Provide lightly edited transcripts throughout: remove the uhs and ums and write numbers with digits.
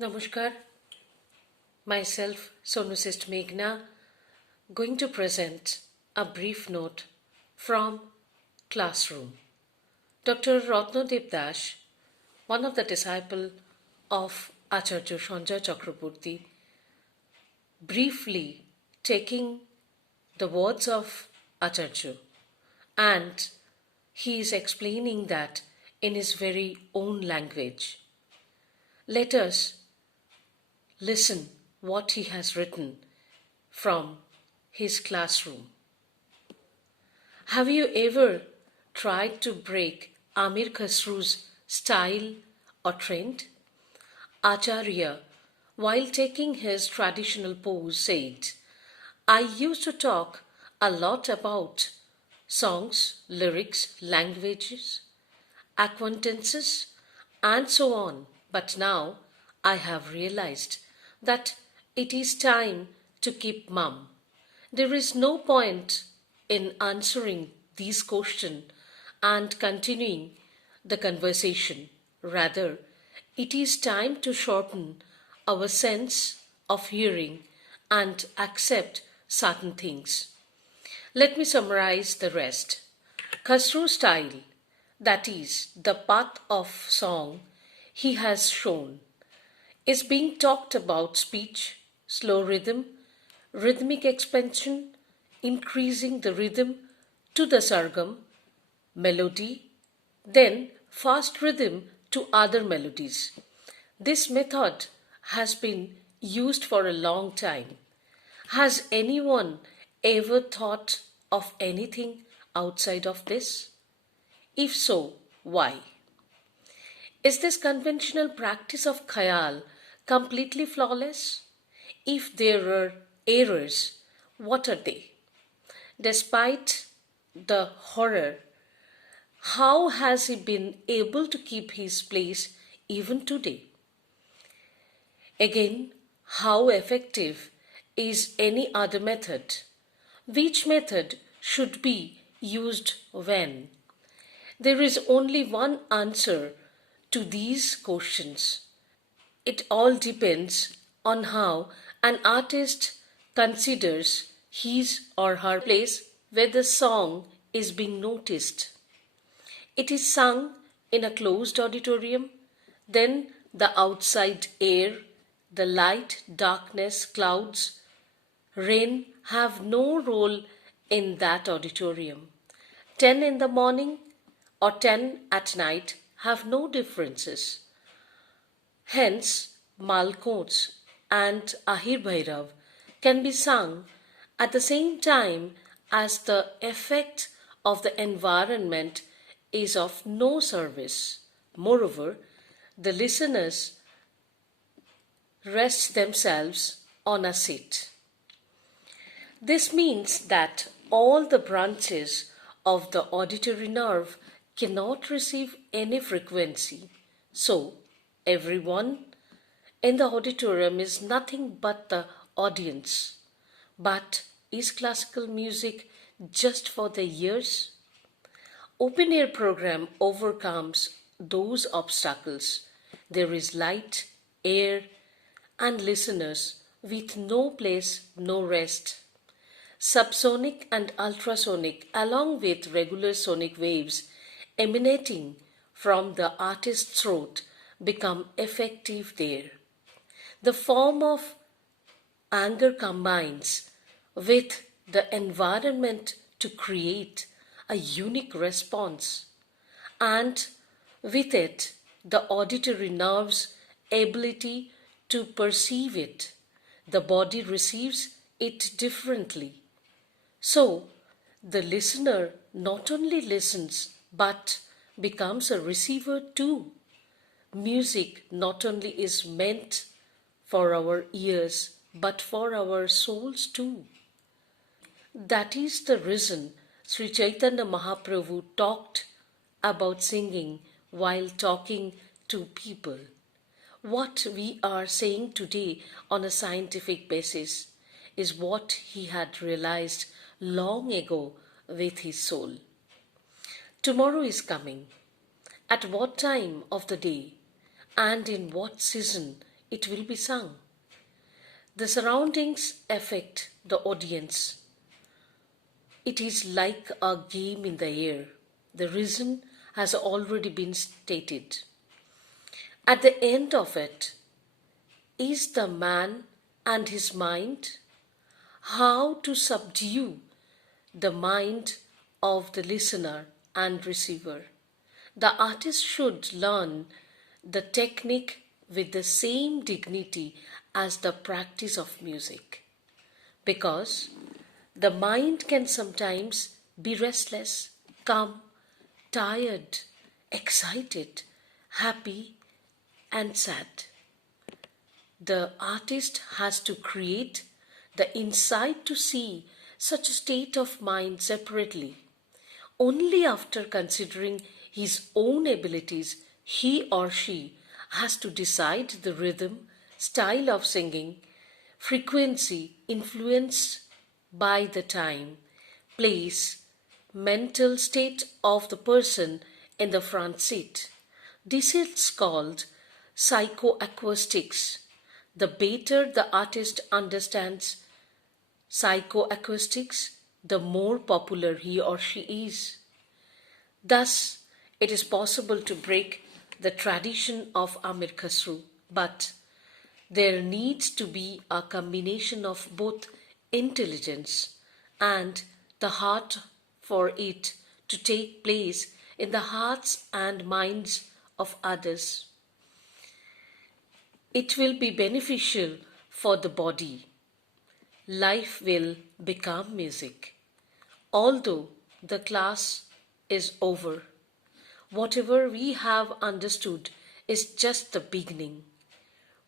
Namaskar, myself SONUSIST Meghna, going to present a brief note from classroom. Dr. Ratnodeb Das, one of the disciples of Acharya Sanjay Chakraborty, briefly taking the words of Acharya, and he is explaining that in his very own language. Let us listen what he has written from his classroom. Have you ever tried to break Amir Khasru's style or trend? Acharya, while taking his traditional pose, said, I used to talk a lot about songs, lyrics, languages, acquaintances, and so on, but now I have realized that it is time to keep mum. There is no point in answering these questions and continuing the conversation. Rather, it is time to sharpen our sense of hearing and accept certain things. Let me summarize the rest. Khasru style, that is, the path of song he has shown, is being talked about speech, slow rhythm, rhythmic expansion, increasing the rhythm to the sargam, melody, then fast rhythm to other melodies. This method has been used for a long time. Has anyone ever thought of anything outside of this? If so, why? Is this conventional practice of khayal completely flawless? If there are errors, what are they? Despite the horror, how has he been able to keep his place even today? Again, how effective is any other method? Which method should be used when? There is only one answer to these questions. It all depends on how an artist considers his or her place where the song is being noticed. It is sung in a closed auditorium, then the outside air, the light, darkness, clouds, rain have no role in that auditorium. 10 in the morning or 10 at night have no differences. Hence, Malkots and Ahir Bhairav can be sung at the same time as the effect of the environment is of no service. Moreover, the listeners rest themselves on a seat. This means that all the branches of the auditory nerve cannot receive any frequency. So, everyone in the auditorium is nothing but the audience. But is classical music just for the ears? Open air program overcomes those obstacles. There is light, air, and listeners with no place, no rest. Subsonic and ultrasonic, along with regular sonic waves emanating from the artist's throat, become effective there. The form of anger combines with the environment to create a unique response, and with it, the auditory nerve's ability to perceive it. The body receives it differently. So, the listener not only listens but becomes a receiver too. Music not only is meant for our ears but for our souls too. That is the reason Sri Chaitanya Mahaprabhu talked about singing while talking to people. What we are saying today on a scientific basis is what he had realized long ago with his soul. Tomorrow is coming. At what time of the day and in what season it will be sung. The surroundings affect the audience. It is like a game in the air. The reason has already been stated. At the end of it is the man and his mind, how to subdue the mind of the listener and receiver. The artist should learn the technique with the same dignity as the practice of music, because the mind can sometimes be restless, calm, tired, excited, happy, and sad. The artist has to create the insight to see such a state of mind separately. Only after considering his own abilities, he or she has to decide the rhythm, style of singing, frequency influenced by the time, place, mental state of the person in the front seat. This is called psychoacoustics. The better the artist understands psychoacoustics, the more popular he or she is. Thus, it is possible to break the tradition of Amir Khasru, but there needs to be a combination of both intelligence and the heart for it to take place in the hearts and minds of others. It will be beneficial for the body. Life will become music. Although the class is over, whatever we have understood is just the beginning.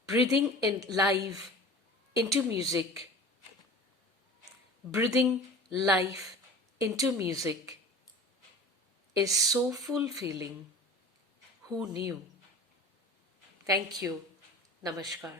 Breathing in life into music, breathing life into music is so fulfilling. Who knew? Thank you. Namaskar.